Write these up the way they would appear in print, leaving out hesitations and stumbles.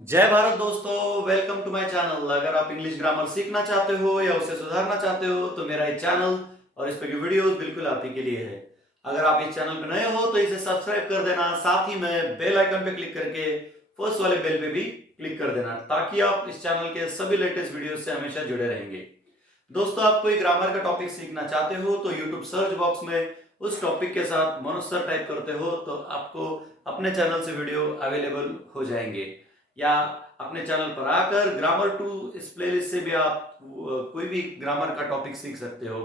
जय भारत दोस्तों, welcome to my channel. अगर आप इंग्लिश ग्रामर सीखना चाहते हो या उसे सुधारना चाहते हो तो मेरा ये चैनल और इस पे की वीडियोस बिल्कुल आप ही के लिए है। अगर आप इस चैनल पे नए हो तो इसे सब्सक्राइब कर देना, साथ ही में बेल आइकन पे क्लिक करके फर्स्ट वाले बेल पे भी क्लिक कर देना ताकि आप इस चैनल के सभी लेटेस्ट वीडियो से हमेशा जुड़े रहेंगे। दोस्तों, आप कोई ग्रामर का टॉपिक सीखना चाहते हो तो यूट्यूब सर्च बॉक्स में उस टॉपिक के साथ मनोज सर टाइप करते हो तो आपको अपने चैनल से वीडियो अवेलेबल हो जाएंगे। या अपने चैनल पर आकर ग्रामर टू इस प्लेलिस्ट से भी आप कोई भी ग्रामर का टॉपिक सीख सकते हो।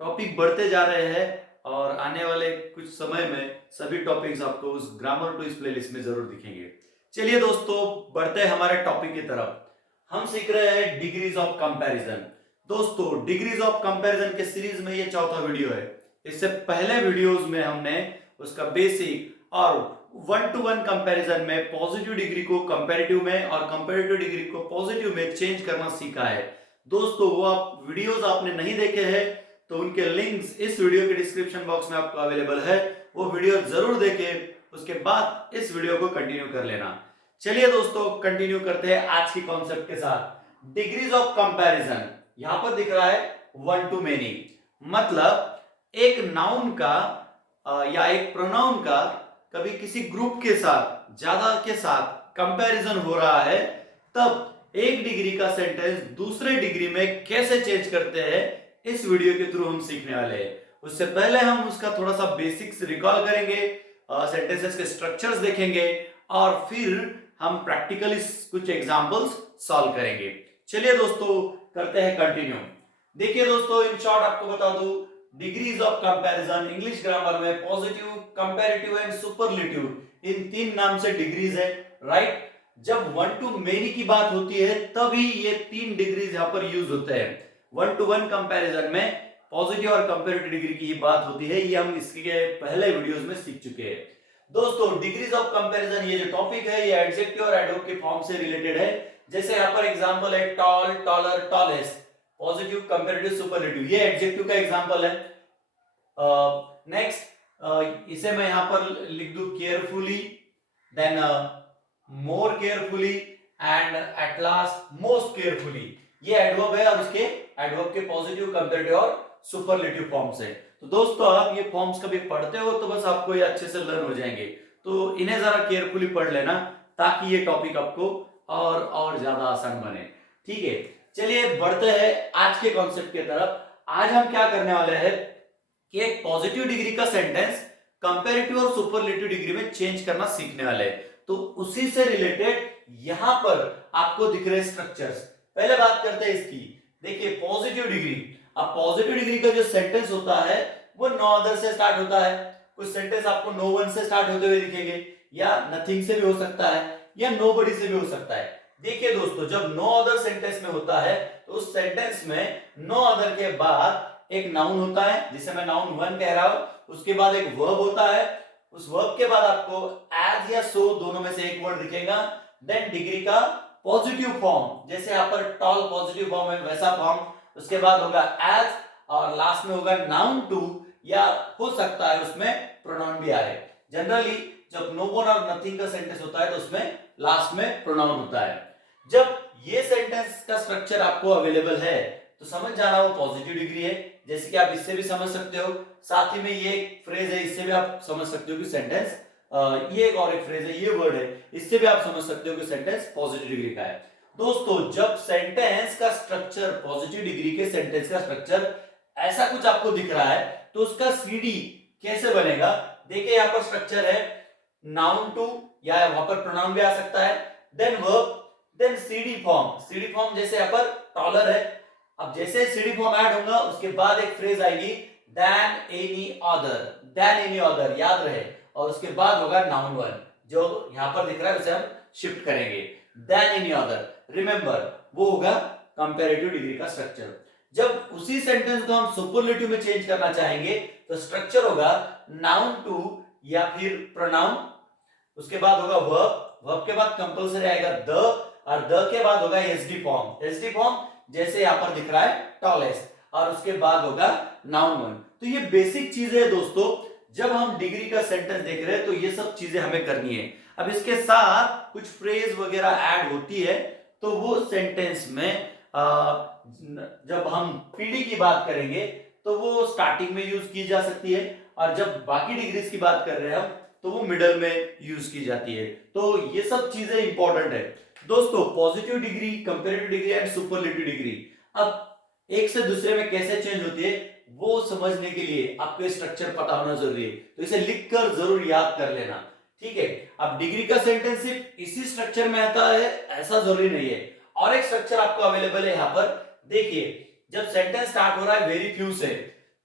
टॉपिक बढ़ते जा रहे हैं और आने वाले कुछ समय में सभी टॉपिक्स आपको उस ग्रामर टू इस प्लेलिस्ट में जरूर दिखेंगे। चलिए दोस्तों, बढ़ते हैं हमारे टॉपिक की तरफ। हम सीख रहे हैं डिग्रीज ऑफ कंपैरिजन। दोस्तों, डिग्रीज ऑफ कंपैरिजन के सीरीज में ये चौथा वीडियो है। इससे पहले वीडियोस में हमने उसका बेसिक और वन टू वन कंपैरिजन में पॉजिटिव डिग्री को कंपैरेटिव में और कंपैरेटिव डिग्री को पॉजिटिव में चेंज करना सीखा है। दोस्तों, वो आप वीडियोस आपने नहीं देखे हैं तो उनके लिंक्स इस वीडियो के डिस्क्रिप्शन बॉक्स में आपको अवेलेबल है। वो वीडियो जरूर देखें, उसके बाद इस वीडियो को कंटिन्यू कर लेना। चलिए दोस्तों, कंटिन्यू करते हैं आज की कॉन्सेप्ट के साथ। डिग्रीज ऑफ कंपैरिजन यहां पर दिख रहा है वन टू मेनी, मतलब एक नाउन का या एक प्रोनाउन का कभी किसी ग्रुप के साथ, ज्यादा के साथ कंपैरिजन हो रहा है, तब एक डिग्री का सेंटेंस दूसरे डिग्री में कैसे चेंज करते हैं इस वीडियो के थ्रू हम सीखने वाले हैं। उससे पहले हम उसका थोड़ा सा बेसिक्स रिकॉल करेंगे, सेंटेंसेस के स्ट्रक्चर्स देखेंगे और फिर हम प्रैक्टिकली कुछ एग्जांपल्स सॉल्व करेंगे। चलिए दोस्तों, करते हैं कंटिन्यू। देखिए दोस्तों, इन शॉर्ट आपको बता दूं, degrees of comparison English grammar में पॉजिटिव, कंपैरेटिव एंड सुपरलेटिव इन तीन नाम से डिग्रीज है, राइट। जब वन टू मेनी की बात होती है तभी ये तीन डिग्रीज यहां पर यूज होते हैं। वन टू वन कंपैरिजन में पॉजिटिव और कंपैरेटिव डिग्री की बात होती है, ये हम इसके पहले वीडियोस में सीख चुके हैं। दोस्तों, डिग्रीज ऑफ कंपैरिजन ये जो टॉपिक है ये एडजेक्टिव और एडवर्ब के फॉर्म से रिलेटेड है। जैसे यहाँ पर एग्जांपल है tall, taller, tallest, positive, comparative, superlative, ये एडजेक्टिव का एग्जांपल है। नेक्स्ट इसे मैं यहां पर लिख दूं carefully, then more carefully and at last most carefully, ये एडवर्ब है और उसके एडवर्ब के पॉजिटिव, कंपैरेटिव और सुपरलेटिव फॉर्म्स है। तो दोस्तों, आप ये फॉर्म्स कभी पढ़ते हो तो बस आपको ये अच्छे से लर्न हो जाएंगे, तो इन्हें जरा केयरफुली पढ़ लेना ताकि ये टॉपिक आपको और ज्यादा आसान बने। ठीक है, चलिए बढ़ते हैं आज के कॉन्सेप्ट की तरफ। आज हम क्या करने वाले हैं कि एक पॉजिटिव डिग्री का सेंटेंस कंपैरेटिव और सुपरलेटिव डिग्री में चेंज करना सीखने वाले हैं। तो उसी से रिलेटेड यहां पर आपको दिख रहे स्ट्रक्चर्स। पहले बात करते हैं इसकी। देखिए पॉजिटिव डिग्री, अब पॉजिटिव डिग्री का जो सेंटेंस होता है वो नो अदर से स्टार्ट होता है। कुछ सेंटेंस आपको नो वन से स्टार्ट होते हुए दिखेंगे, या नथिंग से भी हो सकता है, या नोबडी से भी हो सकता है। देखिए दोस्तों, जब नो अदर सेंटेंस में होता है तो उस सेंटेंस में नो अदर के बाद एक नाउन होता है जिसे मैं नाउन वन कह रहा हूं, उसके बाद एक वर्ब होता है, उस वर्ब के बाद आपको एज या सो दोनों में से एक वर्ड दिखेगा, देन डिग्री का पॉजिटिव फॉर्म, जैसे यहाँ पर टॉल पॉजिटिव फॉर्म है वैसा फॉर्म, उसके बाद होगा एज और लास्ट में होगा नाउन टू, या हो सकता है उसमें प्रोनाउन भी आए। जनरली जब नो वन और नथिंग का सेंटेंस होता है तो उसमें लास्ट में प्रोनाउन होता है। जब ये सेंटेंस का स्ट्रक्चर आपको अवेलेबल है तो समझ जाना वो पॉजिटिव डिग्री है। जैसे कि आप इससे भी समझ सकते हो, साथ ही में ये एक फ्रेज है, इससे भी आप समझ सकते हो कि सेंटेंस, ये एक और एक फ्रेज है, ये वर्ड है, इससे भी आप समझ सकते हो कि सेंटेंस पॉजिटिव डिग्री का है। दोस्तों, जब सेंटेंस का स्ट्रक्चर, पॉजिटिव डिग्री के सेंटेंस का स्ट्रक्चर ऐसा कुछ आपको दिख रहा है तो उसका सीडी कैसे बनेगा। देखिए यहाँ पर स्ट्रक्चर है नाउन टू, या वहां पर प्रोनाउन भी आ सकता है, then verb, then CD form. CD form जैसे यहाँ पर टॉलर है, अब जैसे सीडी फॉर्म ऐड होगा उसके बाद एक फ्रेज आएगी than any other, than any other, याद रहे, और उसके बाद होगा नाउन वन, जो यहां पर दिख रहा है उसे हम शिफ्ट करेंगे, देन एनी अदर, रिमेंबर वो होगा कंपैरेटिव डिग्री का स्ट्रक्चर। जब उसी सेंटेंस को हम सुपरलेटिव में चेंज करना चाहेंगे तो स्ट्रक्चर होगा नाउन टू या फिर प्रोनाउन, उसके बाद होगा वर्ब, वर्ब के बाद कंपल्सरी आएगा द, और द के बाद होगा एसडी फॉर्म, एसडी फॉर्म जैसे यहां पर दिख रहा है टॉलेस्ट, और उसके बाद होगा नाउन वन। तो ये बेसिक चीजें है दोस्तों, जब हम डिग्री का सेंटेंस देख रहे हैं तो ये सब चीजें हमें करनी है। अब इसके साथ कुछ फ्रेज वगैरह ऐड होती है, तो वो सेंटेंस में जब हम पीडी की बात करेंगे तो वो स्टार्टिंग में यूज की जा सकती है, और जब बाकी डिग्रीज की बात कर रहे हैं हम तो वो मिडल में यूज की जाती है। तो ये सब चीजें इंपॉर्टेंट है दोस्तों। Positive degree, comparative degree and superlative degree अब एक से दूसरे में कैसे चेंज होती है वो समझने के लिए आपको स्ट्रक्चर पता होना जरूरी है, तो इसे लिखकर जरूर याद कर लेना, ठीक है। अब डिग्री का सेंटेंस सिर्फ इसी स्ट्रक्चर में आता है ऐसा जरूरी नहीं है, और एक स्ट्रक्चर आपको अवेलेबल है यहाँ पर। देखिए, जब सेंटेंस स्टार्ट हो रहा है वेरी फ्यू से,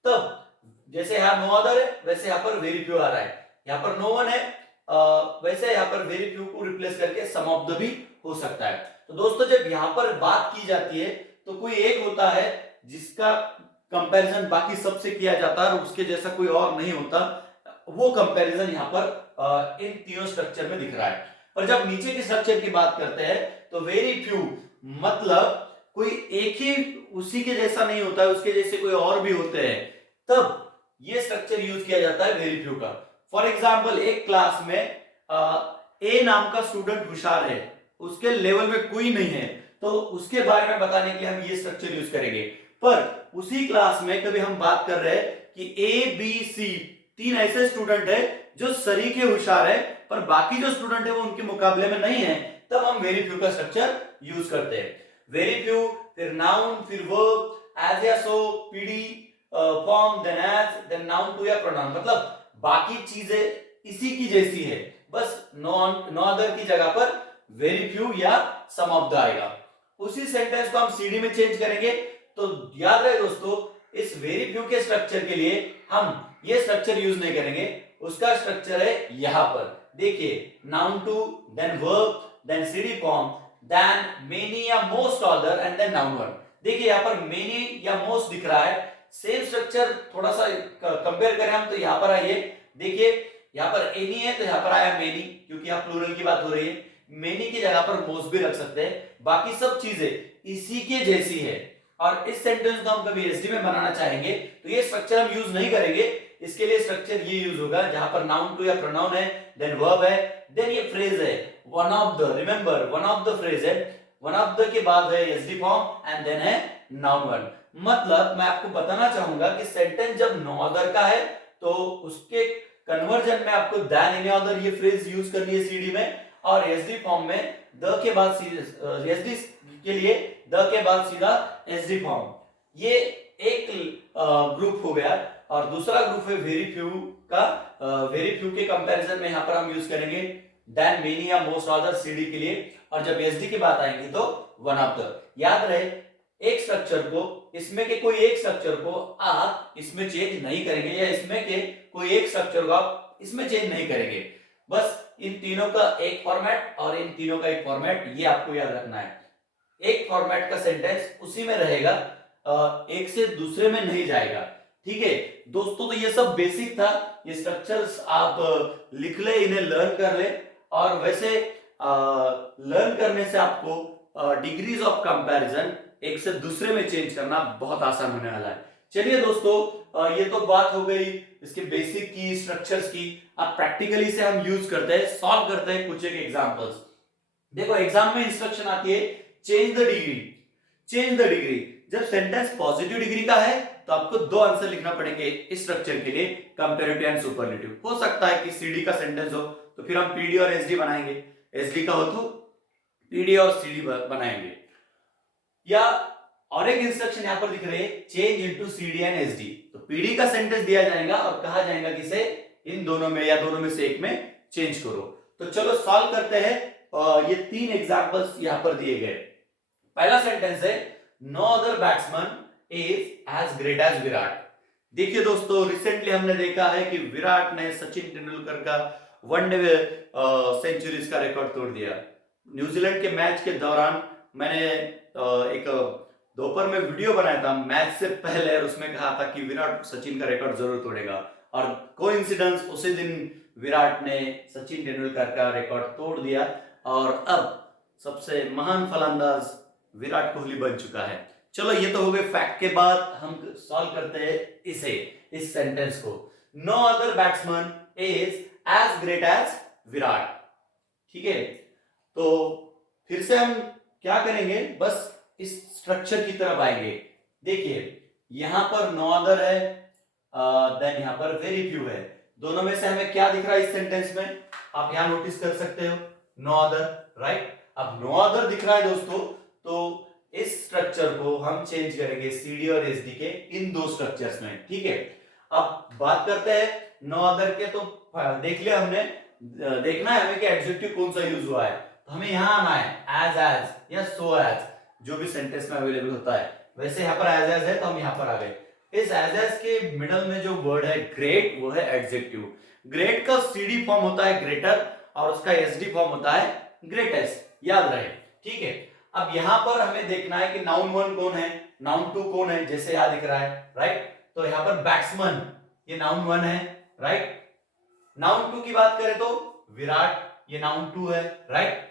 तब जैसे यहाँ नो अदर है वैसे यहाँ पर वेरी फ्यू आ रहा है, यहाँ पर नो वन है वैसे यहाँ पर वेरी फ्यू को रिप्लेस करके सम ऑफ द भी हो सकता है। तो दोस्तों जब यहाँ पर बात की जाती है तो कोई एक होता है जिसका कंपैरिजन बाकी सबसे किया जाता है और उसके जैसा कोई और नहीं होता, वो कंपैरिजन यहाँ पर इन तीनों स्ट्रक्चर में दिख रहा है। और जब नीचे के स्ट्रक्चर की बात करते हैं तो वेरी फ्यू मतलब कोई एक ही उसी के जैसा नहीं होता है, उसके जैसे कोई और भी होते हैं, तब ये स्ट्रक्चर यूज किया जाता है वेरी फ्यू का। फॉर एग्जाम्पल, एक क्लास में ए नाम का स्टूडेंट होशियार है, उसके लेवल में कोई नहीं है, तो उसके बारे में बताने के लिए हम ये स्ट्रक्चर यूज करेंगे। पर उसी क्लास में कभी हम बात कर रहे हैं कि ए बी सी तीन ऐसे स्टूडेंट है जो सरीखे होशियार है पर बाकी जो स्टूडेंट है वो उनके मुकाबले में नहीं है, तब हम वेरी फ्यू का स्ट्रक्चर यूज करते हैं। वेरी फ्यू, फिर नाउन, फिर वर्ब, एज या so, PD, form, then as, then noun two या प्रोनाउन, मतलब बाकी चीजें इसी की जैसी है, बस नो अदर की जगह पर वेरी फ्यू या सम ऑफ द आएगा। उसी सेंटेंस को हम सीडी में चेंज करेंगे। तो याद रहे दोस्तों, इस वेरी फ्यू के स्ट्रक्चर के लिए हम ये स्ट्रक्चर यूज नहीं करेंगे, उसका स्ट्रक्चर है यहां पर। देखिए, noun two, then verb, then CD form, then many या most other and then noun one. देखिए यहाँ पर मेनी या मोस्ट दिख रहा है, सेम स्ट्रक्चर थोड़ा सा कंपेयर करें हम तो यहाँ पर आइए, देखिए यहाँ पर एनी है तो यहाँ पर आया मेनी, क्योंकि यहाँ प्लूरल की बात हो रही है। मेनी की जगह पर मोस्ट भी रख सकते हैं, बाकी सब चीजें इसी के जैसी है। और इस सेंटेंस को हम कभी एसडी में बनाना चाहेंगे तो ये स्ट्रक्चर हम यूज नहीं करेंगे, इसके लिए स्ट्रक्चर ये यूज होगा जहां पर नाउन टू या प्रोनाउन है, देन वर्ब है, देन ये फ्रेज है one of the, remember one of the phrase है, वन ऑफ द के बाद है एसडी फॉर्म एंड देन है नाउन वन। मतलब मैं आपको बताना चाहूंगा कि सेंटेंस जब नो अदर का है तो उसके कन्वर्जन में आपको देन एनी अदर ये फ्रेज यूज करनी है सीडी में, और एसडी फॉर्म में द के बाद एसडी के लिए द के बाद सीधा एसडी फॉर्म। ये एक ग्रुप हो गया, और दूसरा ग्रुप है वेरी फ्यू का। वेरी फ्यू के कंपैरिजन में यहां पर हम यूज करेंगे देन मेनी या मोस्ट अदर सीडी के लिए, और जब एसडी की बात आएगी तो वन ऑफ द। याद रहे, एक स्ट्रक्चर को, इसमें के कोई एक स्ट्रक्चर को आप इसमें चेंज नहीं करेंगे, या इसमें के कोई एक स्ट्रक्चर को आप इसमें चेंज नहीं करेंगे, बस इन तीनों का एक फॉर्मेट और इन तीनों का एक फॉर्मेट, ये आपको याद रखना है। एक फॉर्मेट का सेंटेंस उसी में रहेगा, एक से दूसरे में नहीं जाएगा, ठीक है दोस्तों। तो ये सब बेसिक था, ये स्ट्रक्चर्स आप लिख ले, इन्हें लर्न कर ले, और वैसे लर्न करने से आपको डिग्रीज ऑफ कंपैरिजन एक से दूसरे में चेंज करना बहुत आसान होने वाला है। चलिए दोस्तों, ये तो बात हो गई इसके बेसिक की, स्ट्रक्चर्स की। अब प्रैक्टिकली से हम यूज करते हैं, सॉल्व करते हैं कुछ एक एग्जांपल्स। देखो, एग्जाम में इंस्ट्रक्शन आती है change the degree. Change the degree, जब सेंटेंस पॉजिटिव डिग्री का है तो आपको दो आंसर लिखना पड़ेंगे इस स्ट्रक्चर के लिए, कंपैरेटिव एंड सुपरलेटिव। हो सकता है कि सीडी का सेंटेंस हो तो फिर हम पीडी और एसडी बनाएंगे, एसडी का हो तो पीडी और सीडी बनाएंगे। या और एक इंस्ट्रक्शन यहां पर दिख रही है change into CD and SD, तो पीडी का सेंटेंस दिया जाएगा और कहा जाएगा कि इसे इन दोनों में या दोनों में से एक में चेंज करो। तो चलो सॉल्व करते हैं। ये तीन एग्जांपल्स यहां पर दिए गए। पहला सेंटेंस है no other batsman is as great as Virat. देखिए दोस्तों, रिसेंटली हमने देखा है कि विराट ने सचिन तेंदुलकर का वनडे सेंचुरीज का रिकॉर्ड तोड़ दिया। न्यूजीलैंड के मैच के दौरान मैंने एक दोपहर में वीडियो बनाया था मैच से पहले, और उसमें कहा था कि विराट सचिन का रिकॉर्ड जरूर तोड़ेगा, और कोइंसिडेंस उसी दिन विराट ने सचिन तेंदुलकर का रिकॉर्ड तोड़ दिया, और अब सबसे महान फलंदाज विराट कोहली बन चुका है। चलो, ये तो हो गए फैक्ट के बाद, हम सॉल्व करते हैं इसे, इस सेंटेंस को। No other batsman is as great as Virat. ठीक है, तो फिर से हम क्या करेंगे, बस इस स्ट्रक्चर की तरफ आएंगे। देखिए यहां पर नो अदर है, देन यहां पर वेरी फ्यू है। दोनों में से हमें क्या दिख रहा है इस सेंटेंस में, आप यहां नोटिस कर सकते हो, नो अदर, राइट। अब नो अदर दिख रहा है दोस्तों, तो इस स्ट्रक्चर को हम चेंज करेंगे सीडी और एसडी के इन दो स्ट्रक्चर्स में, ठीक है। अब बात करते हैं नो अदर के, तो देख लिया हमने, देखना है हमें कि एडजेक्टिव कौन सा यूज हुआ है, तो हमें यहां आना है एज या सो एज, जो भी सेंटेंस में अवेलेबल होता है। वैसे यहाँ पर एज है तो हम यहाँ पर आ गए। इस एज के मिडल में जो वर्ड है ग्रेट, वो है एडजेक्टिव। ग्रेट का सीडी फॉर्म होता है ग्रेटर और उसका एसडी फॉर्म होता है ग्रेटेस्ट, याद रहे, ठीक है। अब यहां पर हमें देखना है कि नाउन वन कौन है, नाउन टू कौन है, जैसे यहां दिख रहा है, राइट। तो यहां पर बैट्समैन ये नाउन वन है, राइट। नाउन टू की बात करें तो विराट ये नाउन टू है, राइट।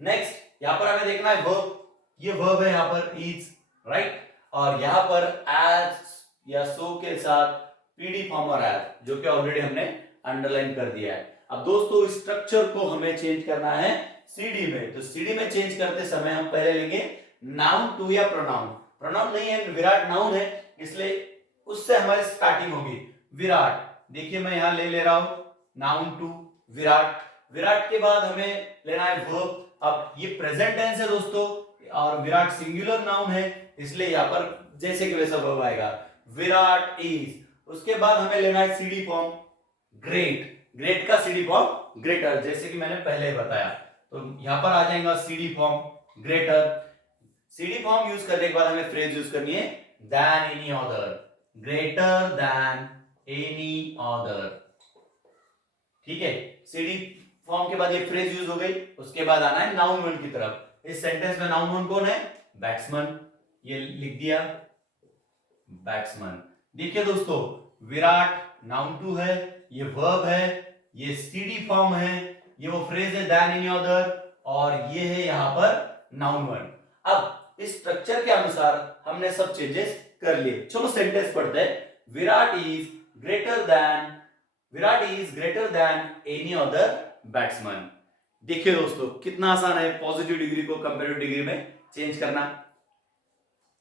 नेक्स्ट यहां पर हमें देखना है वर्ब, ये वर्ब है यहां पर इज, राइट। और यहां पर एज या सो के साथ पीडी फॉर्म और एज, जो कि ऑलरेडी हमने अंडरलाइन कर दिया है। अब दोस्तों स्ट्रक्चर को हमें चेंज करना है सीडी में, तो सीडी में चेंज करते समय हम पहले लेंगे नाउन टू या प्रोनाउन। प्रोनाउन नहीं है, विराट नाउन है, इसलिए उससे हमारी स्टार्टिंग होगी विराट। देखिए मैं यहां ले रहा हूं नाउन टू विराट। विराट के बाद हमें लेना है वर्ब। अब ये प्रेजेंट टेंस है दोस्तों और विराट सिंगुलर नाउन है, इसलिए यहां पर जैसे कि वैसा वर्ब आएगा, विराट इज। उसके बाद हमें लेना है सीडी फॉर्म ग्रेट, ग्रेट का सीडी फॉर्म ग्रेटर, जैसे कि मैंने पहले बताया। तो यहां पर आ जाएगा CD form greater. CD form use करने के बाद हमें फ्रेज यूज करनी है than any other, greater than any other, ठीक है। सीडी फॉर्म के बाद ये फ्रेज यूज हो गई। उसके बाद आना है नाउन वन की तरफ। इस सेंटेंस में नाउन वन कौन है, बैट्समैन, ये लिख दिया बैट्समैन। देखिए दोस्तों विराट नाउन टू है, ये वर्ब है, ये सीडी फॉर्म है, ये वो फ्रेज है देन एनी अदर, और ये है यहां पर नाउन वन। अब इस स्ट्रक्चर के अनुसार हमने सब चेंजेस कर लिए। चलो सेंटेंस पढ़ते हैं। Virat is greater than, Virat is greater than any other batsman. देखिए दोस्तों कितना आसान है पॉजिटिव डिग्री को कंपेरेटिव डिग्री में चेंज करना।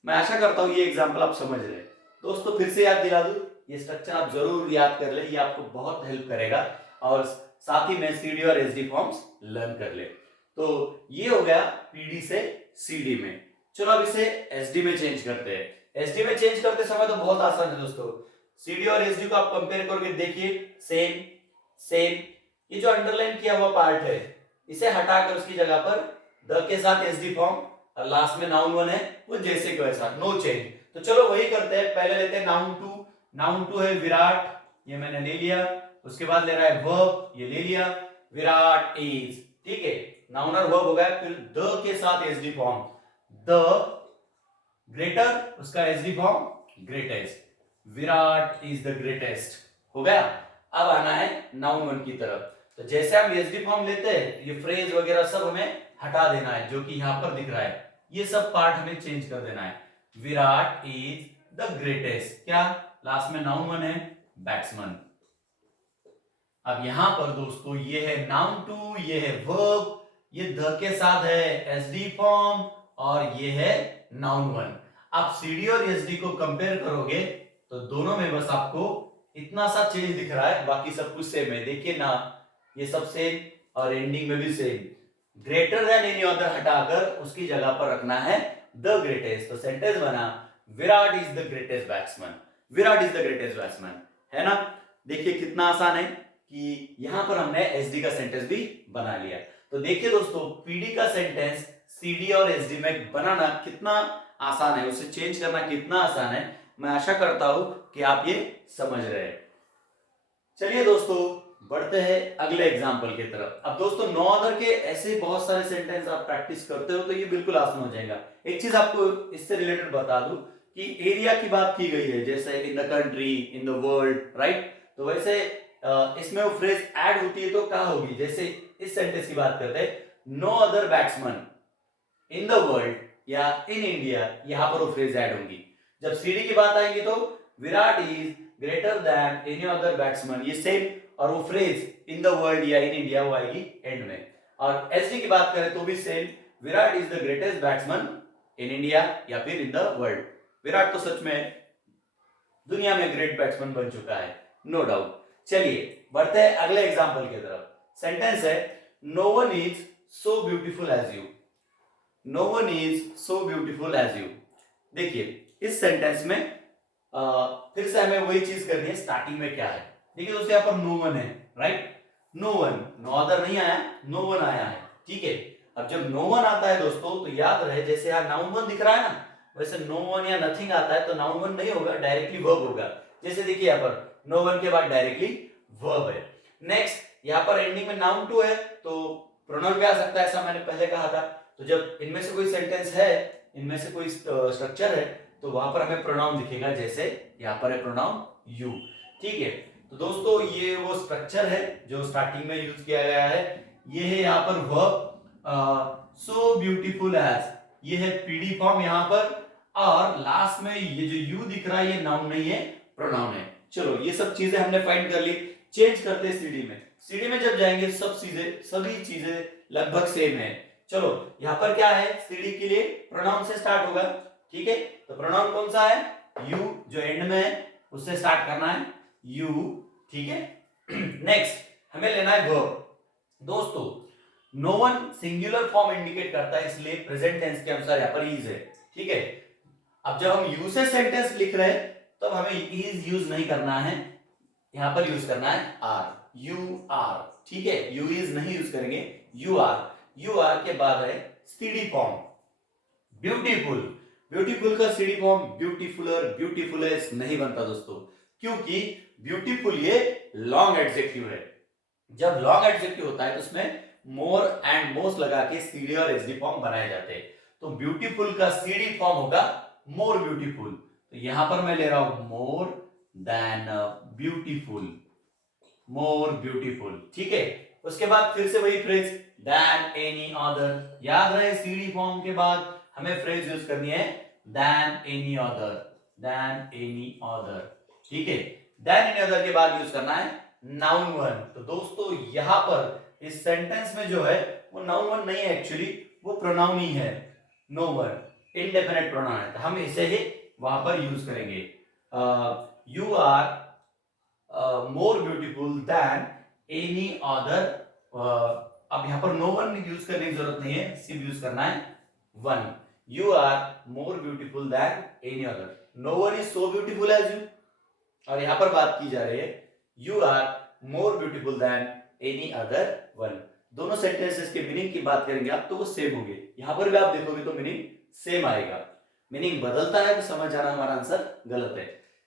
मैं आशा करता हूं ये एग्जांपल आप समझ रहे हैं। दोस्तों फिर से याद दिला दूं, ये स्ट्रक्चर आप जरूर याद कर ले, ये आपको बहुत हेल्प करेगा, और साथ ही में सीडी और एसडी फॉर्म्स लर्न कर ले। तो ये हो गया पीडी से सीडी में। चलो अब इसे एसडी में चेंज करते हैं। एसडी में चेंज करते समय तो बहुत आसान है दोस्तों। सीडी और एसडी को आप कंपेयर करके देखिए, सेम सेम। ये जो अंडरलाइन किया हुआ पार्ट है इसे हटाकर उसकी जगह पर द के साथ एसडी फॉर्म और लास्ट में नाउन वन है, वो जैसे कि वैसा, नो चेंज। तो चलो वही करते हैं। पहले लेते हैं नाउन टू। नाउन टू है विराट, ये मैंने ले लिया। उसके बाद ले रहा है वर्ब, ये ले लिया विराट इज, ठीक है। नाउन और वर्ब हो गया। फिर द के साथ एसडी फॉर्म, द ग्रेटर, उसका SD form greatest, Virat is the greatest, हो गया। अब आना है नाउन वन की तरफ। तो जैसे हम एसडी फॉर्म लेते हैं, ये फ्रेज वगैरह सब हमें हटा देना है, जो कि यहां पर दिख रहा है, ये सब पार्ट हमें चेंज कर देना है। विराट इज द ग्रेटेस्ट, क्या लास्ट में नाउन वन है, बैट्समैन। अब यहां पर दोस्तों ये है नाउन टू, ये है वर्ब, ये द के साथ है एसडी फॉर्म, और ये है नाउन वन। आप सीडी और एसडी को कंपेयर करोगे तो दोनों में बस आपको इतना सा चेंज दिख रहा है, बाकी सब कुछ सेम है। देखिए ना, ये सब सेम और एंडिंग में भी same. Greater than any other हटाकर उसकी जगह पर रखना है द ग्रेटेस्ट। तो सेंटेंस बना Virat is the greatest batsman, Virat is the greatest batsman, है ना। देखिए कितना आसान है कि यहां पर हमने एसडी का सेंटेंस भी बना लिया। तो देखिए दोस्तों पीडी का सेंटेंस सीडी और एसडी में बनाना कितना आसान है, उसे चेंज करना कितना आसान है। मैं आशा करता हूं कि आप ये समझ रहे हैं। चलिए दोस्तों बढ़ते हैं अगले एग्जाम्पल की तरफ। अब दोस्तों नो अदर के ऐसे बहुत सारे सेंटेंस आप प्रैक्टिस करते हो तो ये बिल्कुल आसान हो जाएगा। एक चीज आपको इससे रिलेटेड बता दूं कि एरिया की बात की गई है, जैसे in the country, in the world, right. तो वैसे इसमें वो फ्रेज ऐड होती है तो क्या होगी, जैसे इस सेंटेंस की बात करते हैं, no other batsman in the world या इन इंडिया, यहां पर वो फ्रेज ऐड होंगी। जब सीडी की बात आएगी तो Virat is greater than any other batsman, ये सेम, और वो फ्रेज इन द वर्ल्ड या इन इंडिया वो आएगी एंड में। और एसडी की बात करें तो भी same, Virat is the greatest batsman in India या फिर इन द वर्ल्ड। विराट तो सच में दुनिया में ग्रेट बैट्समैन बन चुका है, नो डाउट। चलिए बढ़ते हैं अगले एग्जांपल की तरफ। सेंटेंस है no one is so beautiful as you. No one is so beautiful as you. देखिए इस सेंटेंस में फिर से हमें वही चीज करनी है, स्टार्टिंग में क्या है। देखिए दोस्तों यहाँ पर नो वन है, right, no one, no other नहीं आया, नो वन आया है, ठीक है। अब जब नो वन आता है दोस्तों तो याद रहे जैसे यहाँ नाउन वन दिख रहा है ना, वैसे नो वन या नथिंग आता है तो नाउन वन नहीं होगा, डायरेक्टली वर्ब होगा। जैसे देखिए यहाँ पर नो वन के बाद डायरेक्टली वर्ब है। नेक्स्ट यहाँ पर एंडिंग में नाउन टू है तो प्रोनाउन भी आ सकता है, ऐसा मैंने पहले कहा था। तो जब इनमें से कोई सेंटेंस है, इनमें से कोई स्ट्रक्चर है तो वहां पर हमें प्रोनाउन दिखेगा, जैसे यहाँ पर है प्रोनाउन यू, ठीक है। तो दोस्तों ये वो स्ट्रक्चर है जो स्टार्टिंग में यूज किया गया है। ये है यहाँ पर वर्ब सो ब्यूटीफुल एज, ये है पीडी फॉर्म यहाँ पर, और लास्ट में ये जो यू दिख रहा है ये नाउन नहीं है, प्रोनाउन है। चलो ये सब चीजें हमने फाइंड कर ली। चेंज करते हैं सीडी में। सीडी में जब जाएंगे सभी चीजें लगभग सेम है। चलो यहाँ पर क्या है, सीडी के लिए प्रोनाउन से स्टार्ट होगा, ठीक है। तो प्रोनाउन कौन सा है, यू, जो एंड में है उससे स्टार्ट करना है, यू, ठीक है। नेक्स्ट हमें लेना है वर्ब। दोस्तों no one singular form indicate करता है, इसलिए प्रेजेंट टेंस के अनुसार यहाँ पर इज है, ठीक है। अब जब हम यू से सेंटेंस लिख रहे हैं तब हमें इज यूज नहीं करना है, यहाँ पर यूज करना है आर, यू आर, ठीक है। यू इज नहीं यूज करेंगे, यू आर। यू आर के बाद है सीडी फॉर्म ब्यूटीफुल। ब्यूटीफुल का सीडी फॉर्म ब्यूटीफुलर, ब्यूटीफुलेस्ट नहीं बनता दोस्तों, क्योंकि ब्यूटीफुल ये लॉन्ग एडजेक्टिव है। जब लॉन्ग एडजेक्टिव होता है तो उसमें मोर एंड मोस्ट लगा के सीडी और एसडी फॉर्म बनाए जाते हैं। तो ब्यूटीफुल का सीडी फॉर्म होगा मोर ब्यूटीफुल। तो यहां पर मैं ले रहा हूं more than beautiful, more beautiful, ठीक है। उसके बाद फिर से वही फ्रेज देन एनी अदर। याद रहे सीडी फॉर्म के बाद हमें फ्रेज यूज करनी है than any other, than any other, ठीक है। देन एनी अदर के बाद यूज करना है नाउन वन। तो दोस्तों यहां पर इस सेंटेंस में जो है वो नाउन वन नहीं है, एक्चुअली वो प्रोनाउन ही है, नो वन, इंडेफिनिट प्रोनाउन है। तो हम इसे ही वहां पर यूज करेंगे, you are more beautiful than any other. अब यहां पर नो वन यूज करने की जरूरत नहीं है, सिर्फ यूज करना है one. You are more beautiful than any other, no one is so beautiful as you. और यहां पर बात की जा रही है you are more beautiful than any other one. दोनों सेंटेंसेस के मीनिंग की बात करेंगे आप तो वो सेम होंगे। यहां पर भी आप देखोगे तो मीनिंग सेम आएगा। मीनिंग बदलता है तो समझ जाना हमारा आंसर गलत है।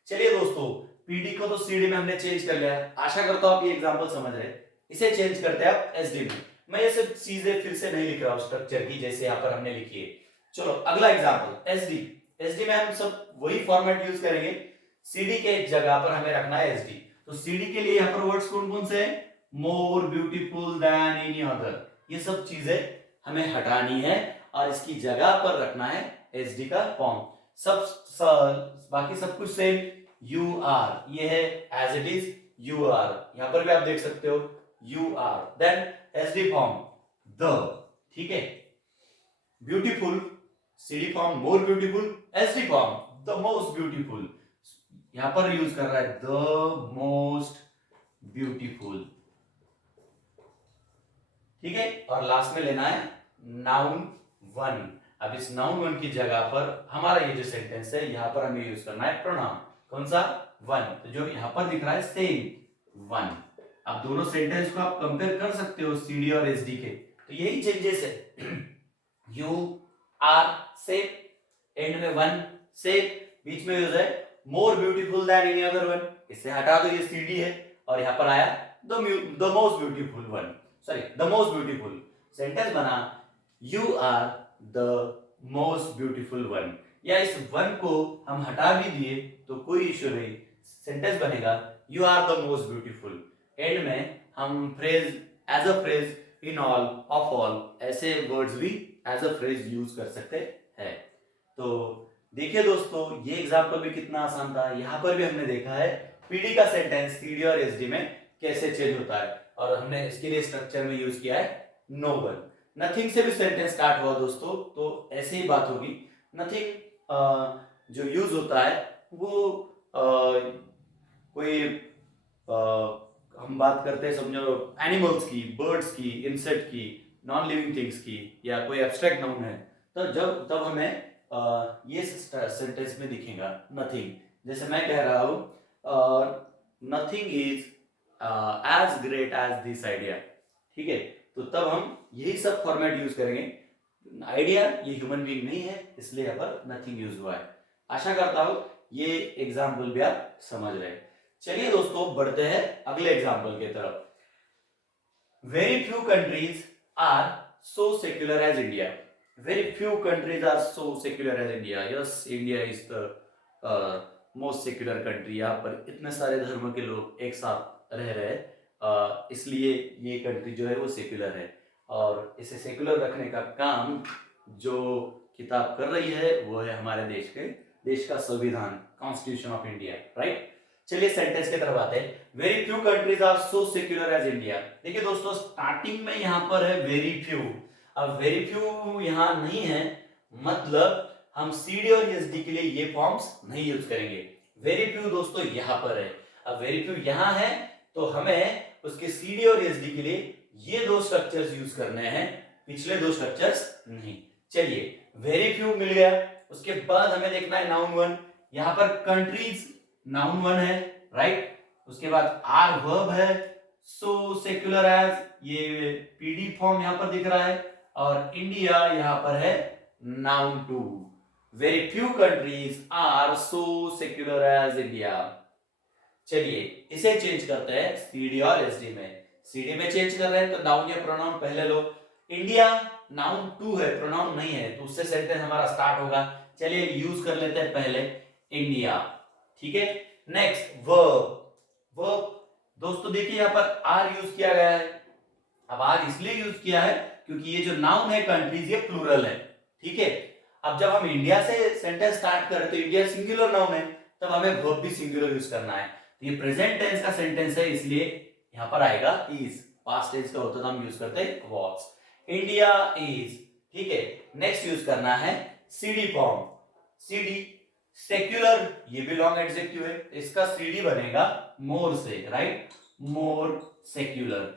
चलिए दोस्तों पीडी को तो सीडी में हमने चेंज कर लिया, आशा करता हूं आप ये एग्जांपल समझ रहे। इसे चेंज करते हैं आप एसडी में। मैं ये सब चीजें फिर से नहीं लिख रहा हूं स्ट्रक्चर की, जैसे यहां पर हमने लिखी है। चलो अगला एग्जांपल एसडी। एसडी में हम सब वही फॉर्मेट यूज करेंगे, सीडी के जगह पर हमें रखना है एसडी। तो सीडी के लिए यहाँ पर वर्ड्स कौन कौन से हैं, मोर ब्यूटीफुल देन एनी अदर, ये सब चीजें हमें हटानी है और इसकी जगह पर रखना है एसडी का फॉर्म। बाकी सब कुछ सेम, यू आर, ये है as it is you are. यहां पर भी आप देख सकते हो you are, then SD form the, ठीक है। Beautiful CD form more beautiful, SD form the most beautiful. यहां पर यूज कर रहा है द मोस्ट ब्यूटीफुल, ठीक है। और लास्ट में लेना है नाउन वन। अब इस नाउन वन की जगह पर हमारा ये जो सेंटेंस है यहां पर हमें यूज करना है प्रोनाउन, कौन सा, वन। तो जो यहां पर दिख रहा है सेम वन। अब दोनों सेंटेंस को आप कंपेयर कर सकते हो सीडी और एसडी के, तो यही चेंजेस है। यू आर सेम, एंड में वन सेम, बीच में यूज है मोर beautiful than any other one. इससे हटा दो, ये सीडी है और यहां पर आया the most beautiful one, sorry the most beautiful. Sentence बना you are the most beautiful one, या इस वन को हम हटा भी दिए तो कोई इश्यू नहीं, सेंटेंस बनेगा you are the most beautiful. End में हम phrase as a phrase in all, of all, ऐसे वर्ड्स भी एज अ फ्रेज यूज कर सकते हैं। तो देखिए दोस्तों ये एग्जांपल भी कितना आसान था। यहां पर भी हमने देखा है पीडी का सेंटेंस सीडी और एसडी में कैसे चेंज होता है, और हमने इसके लिए स्ट्रक्चर में यूज किया है नो वन। नथिंग से भी सेंटेंस स्टार्ट हुआ दोस्तों, तो ऐसे ही बात होगी। नथिंग जो यूज होता है वो कोई हम बात करते हैं समझो एनिमल्स की, बर्ड्स की, इंसेक्ट की, नॉन लिविंग थिंग्स की, या कोई एब्स्ट्रैक्ट नाउन है, तो तब हमें ये सेंटेंस में दिखेगा नथिंग। जैसे मैं कह रहा हूं nothing is as great as this idea, ठीक है, तो तब हम यही सब फॉर्मेट यूज करेंगे। आइडिया ये ह्यूमन बीइंग नहीं है, इसलिए यहाँ पर नथिंग यूज हुआ है। आशा करता हूं ये एग्जाम्पल भी आप समझ रहे हैं। चलिए दोस्तों बढ़ते हैं अगले एग्जाम्पल की तरफ। Very few countries are so secular as India. Very few countries are so secular as India. Yes, India is the most secular country. यहाँ पर इतने सारे धर्म के लोग एक साथ रह रहे हैं, इसलिए ये कंट्री जो है वो सेक्युलर है। और इसे सेक्युलर रखने का काम जो किताब कर रही है वो है हमारे देश का संविधान, कॉन्स्टिट्यूशन ऑफ इंडिया, राइट। चलिए सेंटेंस की तरफ आते हैं। Very few countries are so secular as India. देखिए दोस्तों, स्टार्टिंग में यहाँ पर है वेरी फ्यू। अब वेरी फ्यू यहाँ नहीं है, मतलब हम सीडी और एसडी के लिए ये फॉर्म्स नहीं यूज करेंगे। वेरी फ्यू दोस्तों यहाँ पर है। अब वेरी फ्यू यहाँ है तो हमें उसके सीडी और एसडी के लिए ये दो स्ट्रक्चर्स यूज करने हैं, पिछले दो स्ट्रक्चर्स नहीं। चलिए वेरी फ्यू मिल गया। उसके बाद हमें देखना है नाउन वन। यहाँ पर कंट्रीज नाउन वन है, राइट। उसके बाद आर वर्ब है, सो सेक्युलर एज ये पीडी फॉर्म यहाँ पर दिख रहा है, और इंडिया यहाँ पर है noun two. Very few countries are so secular as India. चलिए इसे चेंज करते हैं सीडी और एसडी में। सीडी में चेंज कर रहे हैं तो नाउन या प्रोनाउन पहले लो। इंडिया नाउन टू है, प्रोनाउन नहीं है, तो उससे सेंटेंस हमारा स्टार्ट होगा। चलिए यूज कर लेते हैं पहले इंडिया, ठीक है। Next verb. वर्ब दोस्तों देखिए यहाँ पर आर यूज किया गया है। अब आर इसलिए यूज किया है क्योंकि ये जो नाउन है कंट्रीज ये प्लूरल है, ठीक है। अब जब हम इंडिया से सेंटेंस स्टार्ट करें तो इंडिया सिंगुलर नाउन है, तब हमें वर्ब भी सिंगुलर यूज करना है। तो ये प्रेजेंट टेंस का सेंटेंस है, इसलिए यहां पर आएगा इज। पास्ट टेंस का होता तो हम यूज करते हैं वाज। इंडिया इज, ठीक है। नेक्स्ट यूज करना है सीडी फॉर्म। सीडी सेक्युलर, ये भी लॉन्ग एडजेक्टिव है, इसका सीडी बनेगा मोर से, right. More secular.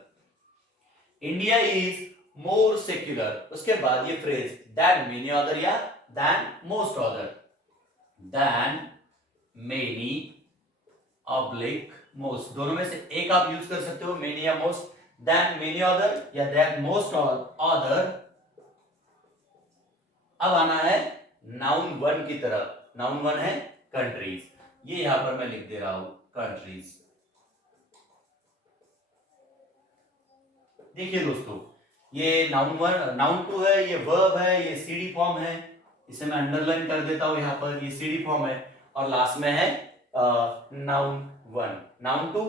India is more secular. उसके बाद ये फ्रेज दैन मेनी अदर या than most other. Than many oblique most, दोनों में से एक आप यूज कर सकते हो, मेनी या मोस्ट। दैन मेनी अदर या दैन मोस्ट अदर। अब आना है नाउन वन की तरफ। नाउन वन है कंट्रीज, ये यहां पर मैं लिख दे रहा हूं कंट्रीज। देखिए दोस्तों, ये नाउन वन, नाउन टू है, ये वर्ब है, ये सीडी फॉर्म है, इसे मैं अंडरलाइन कर देता हूं यहां पर, ये सीडी फॉर्म है, और लास्ट में है noun one. Noun two,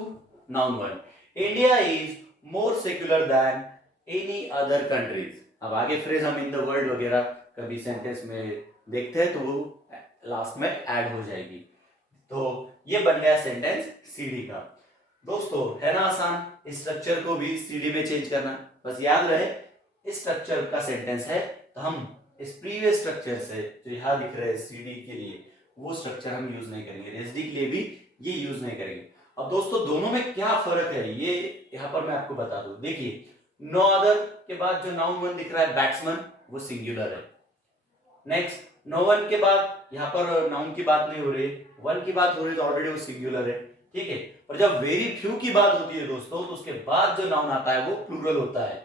noun one. India is more secular than any other countries. अब आगे फ्रेज हम इन द वर्ल्ड वगैरह कभी सेंटेंस में देखते हैं तो वो लास्ट में ऐड हो जाएगी। तो ये बन गया सेंटेंस सीडी का। दोस्तों है ना आसान इस स्ट्रक्चर को भी सीडी में चेंज करना। बस याद रहे इस स्ट्रक्चर का सेंटेंस है तो हम इस प्रीवियस स्ट्रक्चर से जो यहां दिख रहे हैं सीडी के लिए वो स्ट्रक्चर हम यूज नहीं करेंगे, एसडी के लिए भी ये यूज नहीं करेंगे। अब दोस्तों दोनों में क्या फर्क है ये यहां पर मैं आपको बता दूं। देखिए नो अदर के बाद जो नाउन वन दिख रहा है बैट्समैन, वो सिंगुलर है। नेक्स्ट नो वन के बाद यहाँ पर नाउन की बात नहीं हो रही, वन की बात हो रही है तो ऑलरेडी वो सिंगुलर है, ठीक है। और जब वेरी फ्यू की बात होती है दोस्तों तो उसके बाद जो नाउन आता है वो प्लूरल होता है,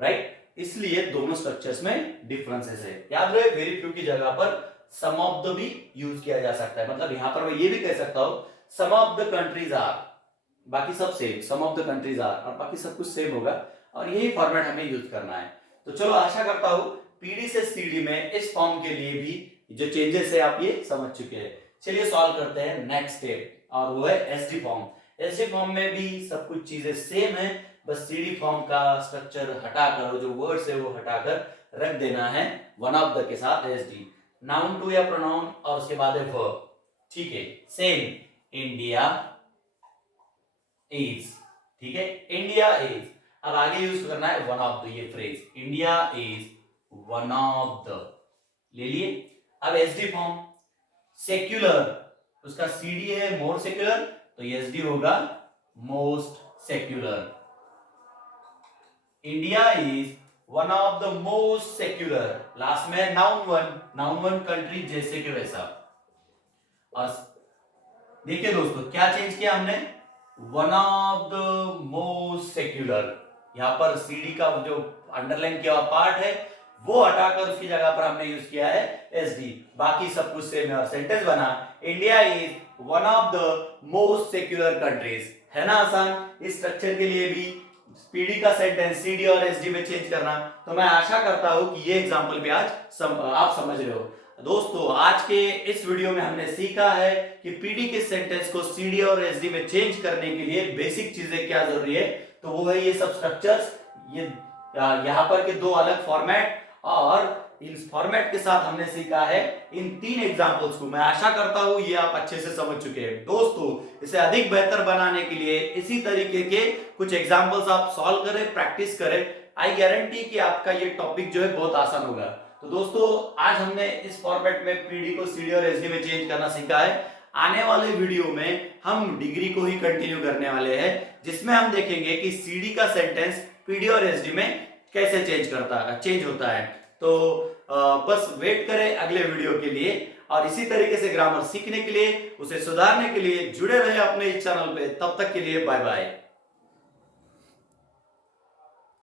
राइट। इसलिए दोनों स्ट्रक्चर्स में डिफरेंसेस है। याद रहे वेरी फ्यू की जगह पर सम ऑफ द भी यूज किया जा सकता है। मतलब यहां पर मैं ये भी कह सकता हूं some of the countries are, बाकी सब same, some of the countries are, और बाकी सब कुछ सेम होगा, और यही फॉर्मेट हमें यूज करना है। तो चलो आशा करता हूं पीडी से सीडी में इस फॉर्म के लिए भी जो चेंजेस है आप ये समझ चुके हैं। चलिए सॉल्व करते हैं नेक्स्ट स्टेप, और वो है एसडी फॉर्म। एसडी फॉर्म में भी सब कुछ चीजें सेम है, बस सीडी फॉर्म का स्ट्रक्चर हटाकर, जो वर्ड्स है वो हटाकर रख देना है वन ऑफ द के साथ एसडी। नाउन टू या प्रोनाउन और उसके बाद है वर्ब, ठीक है। सेम इंडिया इज, ठीक है, इंडिया इज। अब आगे यूज करना है वन ऑफ द, ये phrase India is one of the, ले लिए। अब एसडी फॉर्म सेक्युलर, उसका सीडी है मोर सेक्युलर, तो ये एसडी होगा most secular. India is one of the most secular, last में नाउन वन कंट्री जैसे कि वैसा। और देखिए दोस्तों क्या चेंज किया हमने, one of the most secular, यहां पर सीडी का जो अंडरलाइन किया हुआ पार्ट है वो हटाकर उसकी जगह पर हमने यूज किया है एसडी, बाकी सब कुछ सेम है। और सेंटेंस बना India is one of the most secular countries, है ना आसान। इस स्ट्रक्चर के लिए भी पीडी का सेंटेंस सीडी और एसडी में चेंज करना, तो मैं आशा करता हूं कि ये एग्जांपल भी आज आप समझ रहे हो। दोस्तों आज के इस वीडियो में हमने सीखा है कि पीडी के सेंटेंस को सीडी और एसडी में चेंज करने के लिए बेसिक चीजें क्या जरूरी है, तो वो है ये सब स्ट्रक्चर्स, ये यहाँ पर के दो अलग फॉर्मेट, और इस फॉर्मेट के साथ हमने सीखा है इन 3 एग्जांपल्स को। मैं आशा करता हूं ये आप अच्छे से समझ चुके हैं। दोस्तों इसे अधिक बेहतर बनाने के लिए इसी तरीके के कुछ एग्जांपल्स आप सॉल्व करें, प्रैक्टिस करें, आई गारंटी कि आपका ये टॉपिक जो है बहुत आसान होगा। तो दोस्तों आज हमने इस फॉर्मेट में पीडी को सीडी और एसडी में चेंज करना सीखा है। आने वाले वीडियो में हम डिग्री को ही कंटिन्यू करने वाले हैं, जिसमें हम देखेंगे कि सीडी का सेंटेंस पीडी और एसडी में कैसे चेंज होता है। तो बस वेट करें अगले वीडियो के लिए, और इसी तरीके से ग्रामर सीखने के लिए, उसे सुधारने के लिए जुड़े रहे अपने इस चैनल पे। तब तक के लिए बाय बाय।